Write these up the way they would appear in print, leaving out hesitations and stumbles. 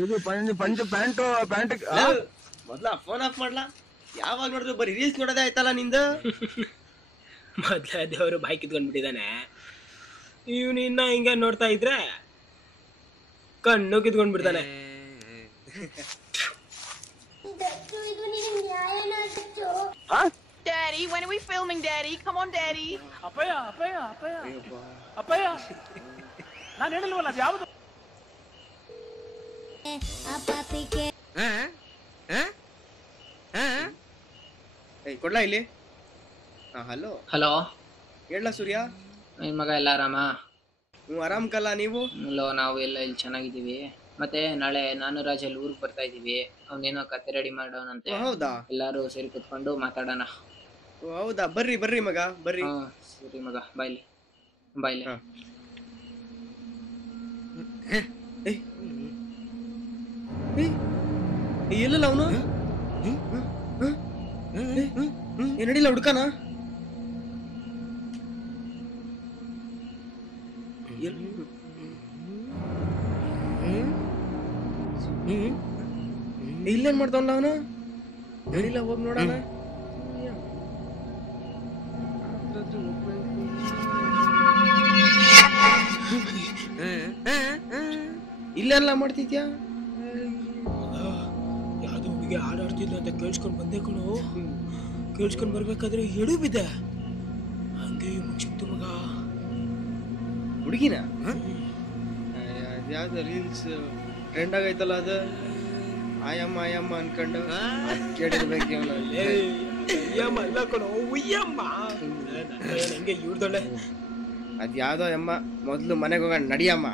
ಇದು ಪಂಚ pant pant ಮೊದ್ಲ ಫೋನ್ ಆಫ್ ಮಾಡ್ಲಾ. ಯಾವಾಗ ನೋಡಿದ್ರು ಬರೀ ರೀಲ್ಸ್ ನೋಡೋದೇ ಆಯ್ತಲ್ಲ ನಿಂದು. ಮೊದ್ಲ ದೇವರು ಬಾಯಿ ಕಿತ್ಕೊಂಡ್ಬಿಟ್ಟಿದ್ದಾನೆ. ಇವನು ಇನ್ನ ಹಿಂಗ ನೋಡ್ತಾ ಇದ್ರೆ ಕಣ್ಣು ಕಿತ್ಕೊಂಡ್ಬಿಡ್ತಾನೆ. Daddy, when are we filming, Daddy? Come on, Daddy. ಅಪ್ಪಯ್ಯ ನಾನು ಹೇಳಲ್ವಲ್ಲ ಅದು ಯಾವುದು. ಕೊಡ್ಲಾ ಇಲ್ಲಿ. ಹಲೋ ಹಲೋ, ಹೇಳ ಸೂರ್ಯ. ನಿನ್ ಮಗ ಎಲ್ಲ ಆರಾಮ? ಆರಾಮ್ ಕಲ್ಲ ನೀವು? ನಾವು ಎಲ್ಲ ಇಲ್ಲಿ ಚೆನ್ನಾಗಿದ್ದೀವಿ. ಮತ್ತೆ ನಾಳೆ ನಾನು ರಾಜಲ್ಲಿ ಊರಿಗೆ ಬರ್ತಾ ಇದೀವಿ. ಅವನೇನೋ ಕತೆ ರೆಡಿ ಮಾಡೋಣಂತೆ. ಹೌದಾ? ಎಲ್ಲಾರು ಸೇರಿ ಕುತ್ಕೊಂಡು ಮಾತಾಡೋಣ. ಹೌದಾ? ಬರ್ರಿ ಬರ್ರಿ ಮಗ ಬರ್ರಿ. ಸರಿ ಮಗ, ಬಾಯ್ಲಿ ಬಾಯ್ಲಿ. ಎಲ್ಲಲ್ಲ ಅವನು ನಡಿಲ್ಲ ಹುಡ್ಕನ. ಇಲ್ಲೇನ್ ಮಾಡ್ತಾವಲ್ಲ ಅವನು? ನಡಿಲ್ಲ, ಹೋಗಿ ನೋಡೋಣ. ಇಲ್ಲೆಲ್ಲ ಮಾಡ್ತಿದ್ಯಾ? ಯಾವ್ದೋ ಹುಡುಗಿ ಹಾಡಾಡ್ತಿದ್ಲು ಅಂತ ಕೇಳಿಸ್ಕೊಂಡ್ ಬಂದೆ ಕಣೋ. ಕೇಳಿಸ್ಕೊಂಡ್ ಬರ್ಬೇಕಾದ್ರೆ ಎಡು ಬಿದ್ದೆ. ಹಂಗೆ ಮುಚ್ಚಿತ್ತು ಮಗ. ಹುಡುಗಿನ ಯಾವ್ದು ರೀಲ್ಸ್ ಟ್ರೆಂಡ್ ಆಗೈತಲ್ಲ ಅದು. ಆಯಮ್ಮ ಆಯಮ್ಮ ಅನ್ಕೊಂಡು ಕೇಳಿರ್ಬೇಕು ಇವನು. ಇಲ್ಲ ಕಣೋ, ಉಯ್ಯಮ್ಮ. ಹೆಂಗೆ ಇವ್ರದೊಳ್ಳೆ ಅದ್ ಯಾವ್ದೋ ಅಮ್ಮ. ಮೊದ್ಲು ಮನೆಗೆ ಹೋಗೋಣ ನಡಿಯಮ್ಮ.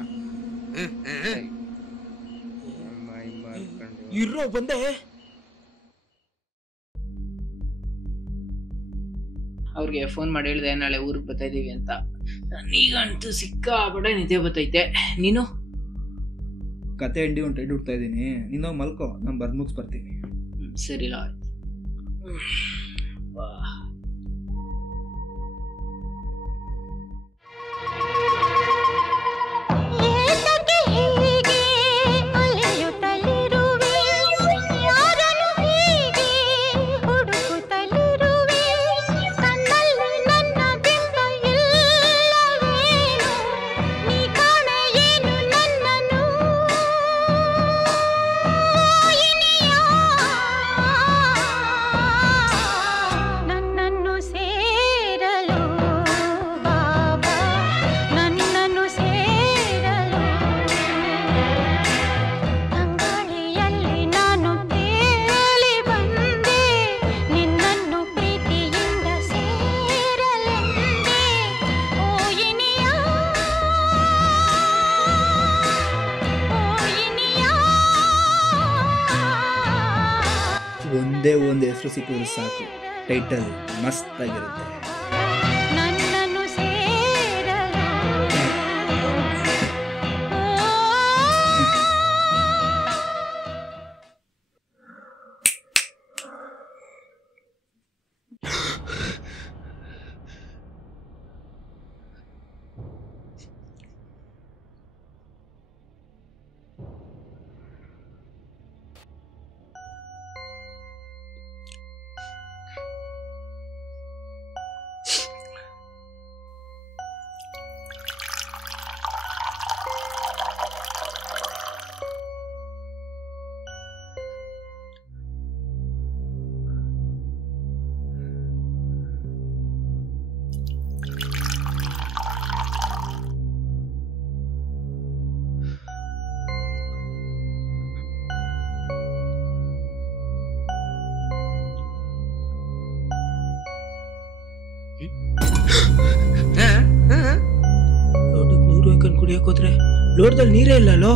ಇರೋ ಬಂದೆ. ಅವ್ರಿಗೆ ಫೋನ್ ಮಾಡಿ ಹೇಳಿದೆ ನಾಳೆ ಊರಿಗೆ ಬರ್ತಾ ಇದೀವಿ ಅಂತ. ನೀಗಂತೂ ಸಿಕ್ಕಾಪಟ್ಟೆ ನಿದ್ದೆ ಬರ್ತೈತೆ. ನೀನು? ಕತೆ ಹಿಂಡಿ ಒಂದು ಟೈಡ್ ಹುಡ್ತಾ ಇದ್ದೀನಿ. ನೀನು ಮಲ್ಕೋ, ನಾನು ಬರ್ದು ಮುಗಿಸ್ ಬರ್ತೀನಿ. ಸರಿ ಲಾ. ಒಂದೇ ಒಂದು ಹೆಸರು ಸಿಕ್ಕಿದ್ರೆ ಸಾಕು, ಟೈಟಲ್ ಮಸ್ತ್ ಆಗಿರುತ್ತೆ. ಲೋಟಕ್ಕೆ ನೀರು ಹಾಕೊಂಡು ಕುಡಿಯಕ್ಕೆ ಹೋದ್ರೆ ಲೋಟದಲ್ಲಿ ನೀರೇ ಇಲ್ಲಲ್ಲೋ.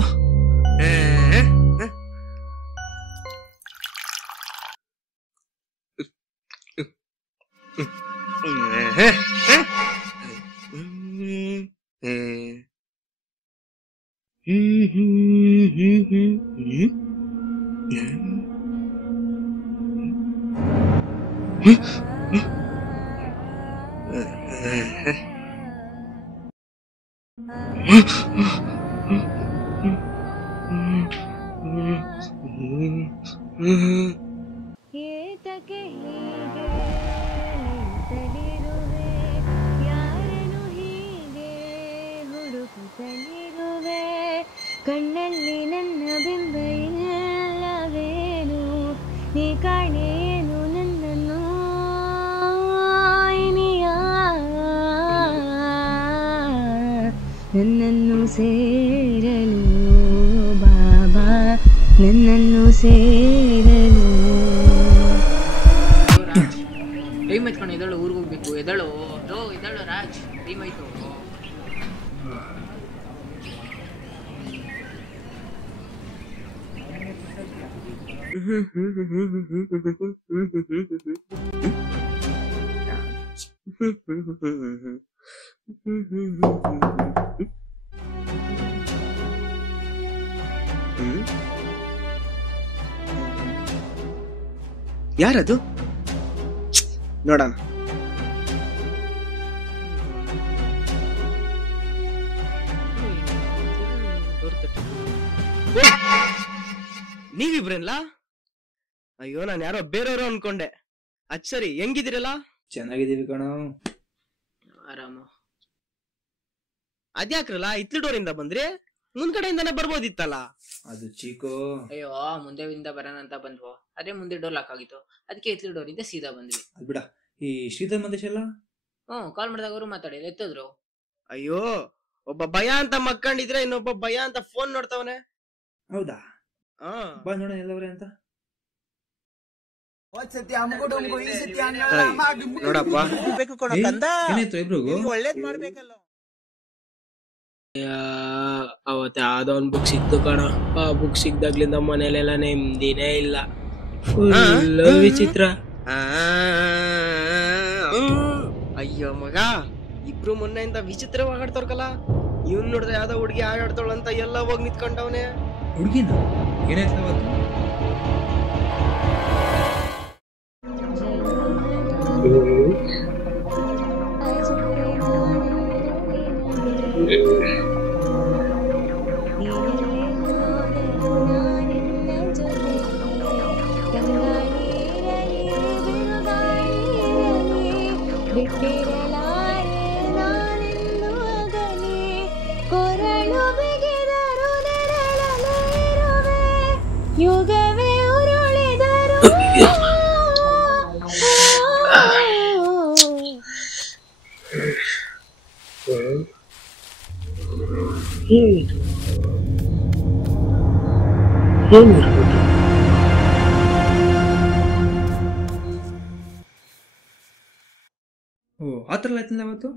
ಏತಕ್ಕೆ ಹೀಗೆ ಅಲೆಯುತ್ತಲಿರುವೆ, ಯಾರನ್ನು ಹೀಗೆ ಹುಡುಕುತ್ತಲಿರುವೆ, ಕಣ್ಣಲ್ಲಿ ನನ್ನ ಬಿಂಬ ಇಲ್ಲವೇನು, ನೀ ಕಾಣೇನು ನನ್ನನ್ನು ಇನಿಯ, ನನ್ನನ್ನು ಸೇರಲು ಬಾಬಾ, ನನ್ನನ್ನು ಸೇರಲು. ಟೈಮ್ ಎತ್ಕೊಂಡು ಎದಳು, ಊರಿಗೆ ಹೋಗ್ಬೇಕು. ಎದಳು ಎದಳು ರಾಜ್, ಟೈಮ್ ಆಯ್ತು. ಯಾರದು ನೋಡೋಣ. ನೀವಿಬ್ರಲ್ಲ? ಅಯ್ಯೋ, ನಾನು ಯಾರೋ ಬೇರೆಯವರು ಅನ್ಕೊಂಡೆ. ಅದ್ ಸರಿ, ಹೆಂಗಿದಿರಲ್ಲ? ಚೆನ್ನಾಗಿದ್ದೀವಿ ಕಣೋ. ಆರಾಮ. ಅದ್ಯಾಕ್ರಲ್ಲ ಇತ್ಲು ಡೋರಿಂದ ಬಂದ್ರಿ? ಮುಂದ್ಗಡೆಯಿಂದನೇ ಬರ್ಬೋದಿತ್ತಲ್ಲ. ಅದು ಚೀಕೋ. ಅಯ್ಯೋ, ಮುಂದೆಯಿಂದ ಬರೋಣ ಅಂತ ಬಂದ್ವು, ಅದೇ ಮುಂದೆ ಡೋರ್ ಲಾಕ್ ಆಗಿತ್ತು, ಅದಕ್ಕೆ ಎತ್ಲಿ ಡೋರ್ ಇಂದ ಸೀದಾ ಬಂದ್ವಿ. ಅದ್ ಬಿಡ, ಈ ಶ್ರೀಧರ್ ಮಂದೇಶ್ ಎಲ್ಲ ಕಾಲ್ ಮಾಡಿದಾಗ ಅವರು ಮಾತಾಡಿ ಎತ್ತಿದ್ರು. ಅಯ್ಯೋ, ಒಬ್ಬ ಭಯ ಅಂತ ಮಕ್ಕಂಡಿದ್ರೆ ಇನ್ನೊಬ್ಬ ಭಯ ಅಂತ ಫೋನ್ ನೋಡ್ತಾವನೆ. ಹೌದಾ? ಬಾ ನೋಡೋಣ ಎಲ್ಲವ್ರೆ ಅಂತ. ನೋಡಪ್ಪ, ಏನಾಯ್ತು ಇಬ್ರಿಗೂ? ಅವತ್ತ ಯಾವ್ದೋ ಒಂದ್ ಬುಕ್ ಸಿಕ್ತು ಕಣ. ಆ ಬುಕ್ ಸಿಕ್ದಾಗ್ಲಿಂದ ಮನೇಲೆಲ್ಲ ನೆಮ್ಮದಿನೇ ಇಲ್ಲ. ಫುಲ್ ವಿಚಿತ್ರ. ಅಯ್ಯೋ ಮಗ, ಇಬ್ರು ಮೊನ್ನೆಯಿಂದ ವಿಚಿತ್ರವಾಗಿ ಆಡ್ತಾರಕಲ್ಲ. ಇವ್ನ್ ನೋಡಿದ್ರೆ ಯಾವ್ದೋ ಹುಡುಗಿ ಆಡಾಡ್ತಾಳಂತ ಎಲ್ಲ ಹೋಗಿ ನಿಂತ್ಕೊಂಡವನೆ. ಹುಡುಗಿನ ಏನಾಯ್ತು ಅವತ್ತು? ಯುಗವೇ ಉರುಳಿದರು ಓ, ಆತರ ಆಯ್ತಲ್ಲ ಅವತ್ತು.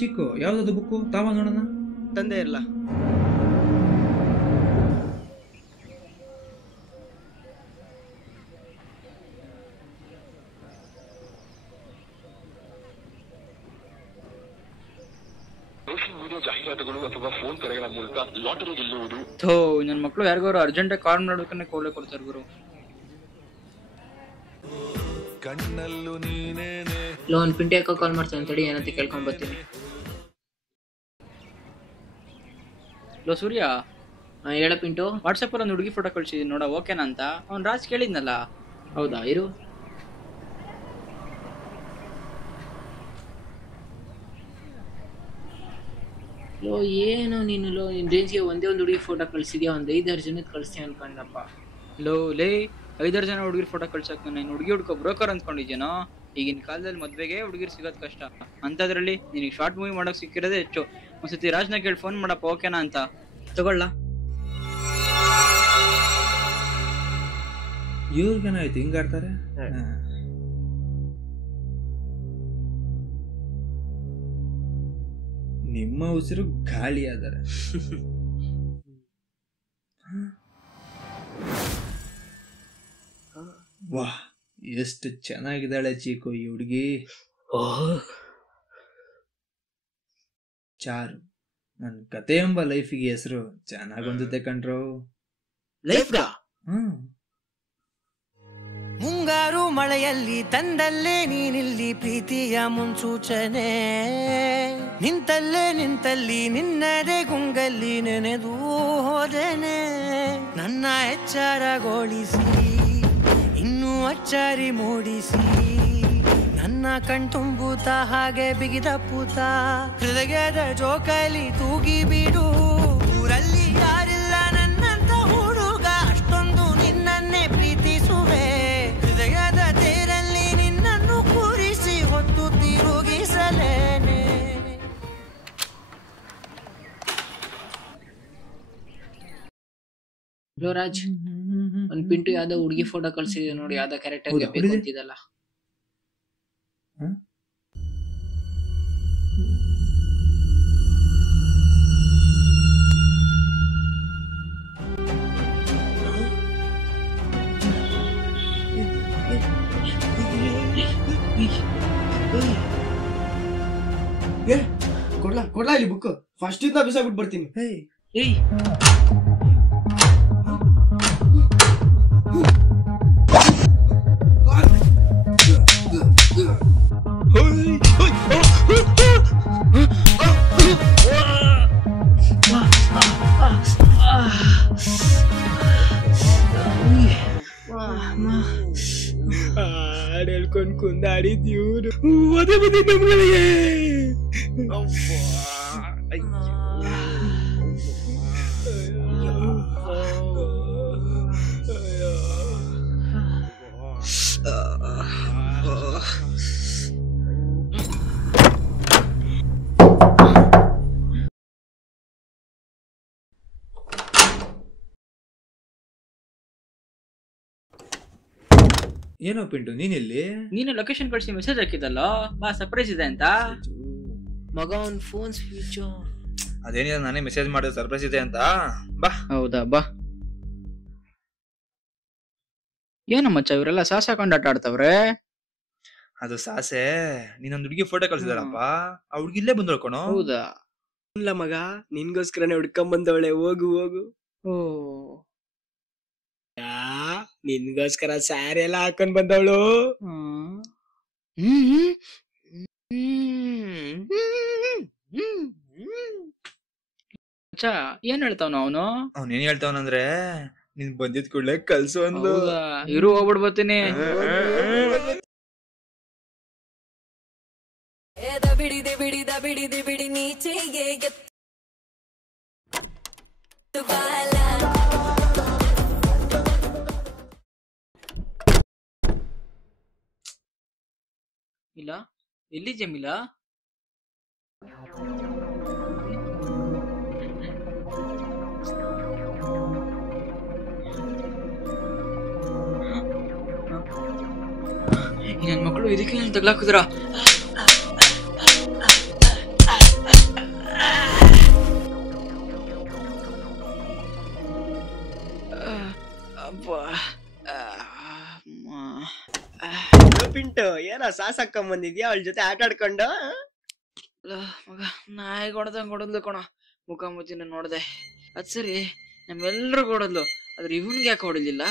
ಚಿಕ್ಕು, ಯಾವ್ದದು ಬುಕ್ಕು ತಾವ ನೋಡೋಣ. ತಂದೆ ಇರಲ್ಲ. ಜಾಹೀರಾತುಗಳು ಅಥವಾ ಫೋನ್ ಕರೆಗಳ ಮೂಲಕ ಲಾಟರಿ ಗೆಲ್ಲುವುದು. ನನ್ನ ಮಕ್ಕಳು ಯಾರಿಗಾರು ಅರ್ಜೆಂಟ್ ಕಾಲ್ ಮಾಡ್ಬೇಕನ್ನ ಕೋಲೆ ಕೊಡ್ತಾರೆ ಗುರು. ಕಣ್ಣಲ್ಲೂ ನೀನೇನೆ. ಲೋನ್ ಪಿಂಟಿ ಹಾಕೋ ಕಾಲ್ ಮಾಡ್ತಾನೆ ಅಂತೇಳಿ ಏನಂತ ಕೇಳ್ಕೊಂಡ್ ಬರ್ತೀನಿ. ಲೋ ಸೂರ್ಯ, ಹೇಳ ಪಿಂಟು. ವಾಟ್ಸಪ್ ಅಲ್ಲಿ ಒಂದು ಹುಡುಗಿ ಫೋಟೋ ಕಳ್ಸಿದೀನಿ ನೋಡ, ಓಕೆನಾ ಅಂತ. ಅವ್ನು ರಾಜ್ ಕೇಳಿದ್ನಲ್ಲ. ಹೌದಾ, ಇರು. ಲೋ ಏನು ನೀನು ಲೋ, ನಿನ್ ರೇಂಜ್ಗೆ ಒಂದೇ ಒಂದು ಹುಡುಗಿ ಫೋಟೋ ಕಳ್ಸಿದ್ಯಾ, ಒಂದ್ 5-6 ಜನದ ಕಳ್ಸಿ ಅನ್ಕೊಂಡಪ್ಪ. ಲೇ 5-6 ಜನ ಹುಡುಗಿರ್ ಫೋಟೋ ಕಳ್ಸಕ್ ನಾನು ಹುಡುಗಿ ಹುಡ್ಕೋ ಬ್ರೋಕರ್ ಅಂದ್ಕೊಂಡಿದ್ಯೇನೋ. ಈಗಿನ ಕಾಲದಲ್ಲಿ ಮದ್ವೆಗೆ ಹುಡುಗಿರ್ ಸಿಗೋದ್ ಕಷ್ಟ. ಅಂತದ್ರಲ್ಲಿ ನಿನಗೆ ಶಾರ್ಟ್ ಮೂವಿ ಮಾಡಕ್ ಸಿಕ್ಕಿರೋದೇ ಹೆಚ್ಚು. ಒಂದ್ಸತಿ ರಾಜ್ನ ಕೇಳಿ ಫೋನ್ ಮಾಡಪ್ಪ, ಓಕೆನಾ ಅಂತ. ತಗೊಳ್ಳ. ಇವ್ರಿಗೇನಾಯ್ತು ಹಿಂಗಾಡ್ತಾರೆ? ನಿಮ್ಮ ಉಸಿರು ಗಾಳಿ ಆದರೆ. ವಾಹ್, ಎಷ್ಟು ಚೆನ್ನಾಗಿದ್ದಾಳೆ ಚೀಕು ಈ ಹುಡುಗಿ. ಚಾರು, ನನ್ನ ಕತೆ ಎಂಬ ಲೈಫಿಗೆ ಹೆಸರು ಚೆನ್ನಾಗಿ ಹೊಂದುತ್ತೆ ಕಣ್ರೋ. ಮುಂಗಾರು ಮಳೆಯಲ್ಲಿ ತಂದಲ್ಲೇ ನೀನಿಲ್ಲಿ ಪ್ರೀತಿಯ ಮುನ್ಸೂಚನೆ, ನಿಂತಲ್ಲೇ ನಿಂತಲ್ಲಿ ನಿನ್ನದೇ ಗುಂಗಲ್ಲಿ ನೆನೆದು ಹೋದನೆ. ನನ್ನ ಎಚ್ಚರಗೊಳಿಸಿ ಇನ್ನೂ ಅಚ್ಚರಿ ಮೂಡಿಸಿ ನನ್ನ ಕಣ್ತುಂಬುತ್ತ ಹಾಗೆ ಬಿಗಿದ ಪೂತ ಹೃದಯದ ಜೋಕಾಲಿ ತೂಗಿ ಬಿಡು ಊರಲ್ಲಿ ಯಾರಿಲ್ಲ ನನ್ನಂತ ಹುಡುಗ ಅಷ್ಟೊಂದು ನಿನ್ನನ್ನೇ ಪ್ರೀತಿಸುವೆ ಹೃದಯದ ತೇರಲ್ಲಿ ನಿನ್ನನ್ನು ಕೂರಿಸಿ ಹೊತ್ತು ತಿರುಗಿಸಲೇನೆ ರಾಜ್ ಒಂದ್ ಪಿಂಟು ಯಾವ್ದೋ ಹುಡುಗಿ ಫೋಟೋ ಕಳ್ಸಿದೆ ನೋಡಿ, ಯಾವ್ದೋ ಕ್ಯಾರೆಕ್ಟರ್ ಬೇಕು ಅಂತಿದಲ್ಲ. ಕೊಡ್ಲಾ ಇಲ್ಲಿ ಬುಕ್ ಫಸ್ಟ್ ಇಂದ ಬಿಸಾಕ್ಬಿಟ್ಟು ಬರ್ತೀನಿ. ಏಯ್ ಹೇಳ್ಕೊಂಡ್ ಕುಂದಾಡಿದ್ಯೂರು ಅದೇ ಬದಿ ನಮ್ಗಳಿಗೆ ಏನೋ ಪಿಂಟು ನೀನೆಲ್ಲಿ? ನೀನು ಲೊಕೇಶನ್ ಕಳಿಸಿ ಮೆಸೇಜ್ ಹಾಕಿದಲ್ಲ, ಬಾ ಸರ್ಪ್ರೈಸ್ ಇದೆ ಅಂತ. ಮಗ ಅವ್ನ್ ಫೋನ್ ಸ್ವಿಚ್ ಆಫ್. ಅದೇನಿಲ್ಲ, ನಾನೇ ಮೆಸೇಜ್ ಮಾಡಿದ್ರೆ ಸರ್ಪ್ರೈಸ್ ಇದೆ ಅಂತ. ಬಾ. ಹೌದಾ, ಬಾ. ಏನು ಮಚ್ಚ ಇವರೆಲ್ಲ ಸಾಸ ಹಾಕೊಂಡು ಆಟ ಆಡ್ತವ್ರೆ? ಅದು ಸಾಸೆ, ನೀನೊಂದು ಹುಡುಗಿ ಫೋಟೋ ಕಳ್ಸಿದಾರಪ್ಪ, ಆ ಹುಡುಗಿ ಇಲ್ಲೇ ಬಂದೋಳ್ ಕಣೋ. ಹೌದಾ? ಇಲ್ಲ ಮಗ, ನಿನ್ಗೋಸ್ಕರನೇ ಹುಡ್ಕೊಂಡ್ ಬಂದವಳೆ. ಹೋಗು ಹೋಗು. ಓ, ನಿನ್ಗೋಸ್ಕರ ಸ್ಯಾರಿ ಎಲ್ಲ ಹಾಕೊಂಡ್ ಬಂದವಳು. ಮಚ್ಚ ಏನ್ ಹೇಳ್ತಾವನ ಅವನು? ಅವ್ನೇನ್ ಹೇಳ್ತಾವನಂದ್ರೆ ನೀನ್ ಬಂದಿದ್ ಕೂಡ್ಲೆ ಕಲ್ಸು ಅಂದ್ಲು. ಇರು ಹೋಗ್ಬಿಡ್ ಬರ್ತೀನಿ. ಬಿಡಿ ನೀಚೆಗೆ ಇಲ್ಲ ಎಲ್ಲಿ ಜಮೀಲ? ನನ್ ಮಕ್ಕಳು ಇದಕ್ಕೆ ನಾನು ತಗ್ಲಾಕುದ್ರ. ಪಿಂಟು ಏನೋ ಸಾಸ್ ಹಾಕೊಂಡ್ ಬಂದಿದ್ಯಾ ಅವಳ ಜೊತೆ ಆಟ ಆಡ್ಕೊಂಡು? ಮಗ ನಾಯಿ ಹೊಡೆದಂಗ್ ಹೊಡದ್ಲು ಕಣ, ಮುಖ ಮುಚ್ಚಿನ ನೋಡ್ದೆ. ಅದ್ ಸರಿ ನಮ್ಮೆಲ್ರಿಗೂ ಹೊಡದ್ಲು, ಆದ್ರೆ ಇವನ್ಗೆ ಯಾಕೆ ಹೊಡಲಿಲ್ಲ?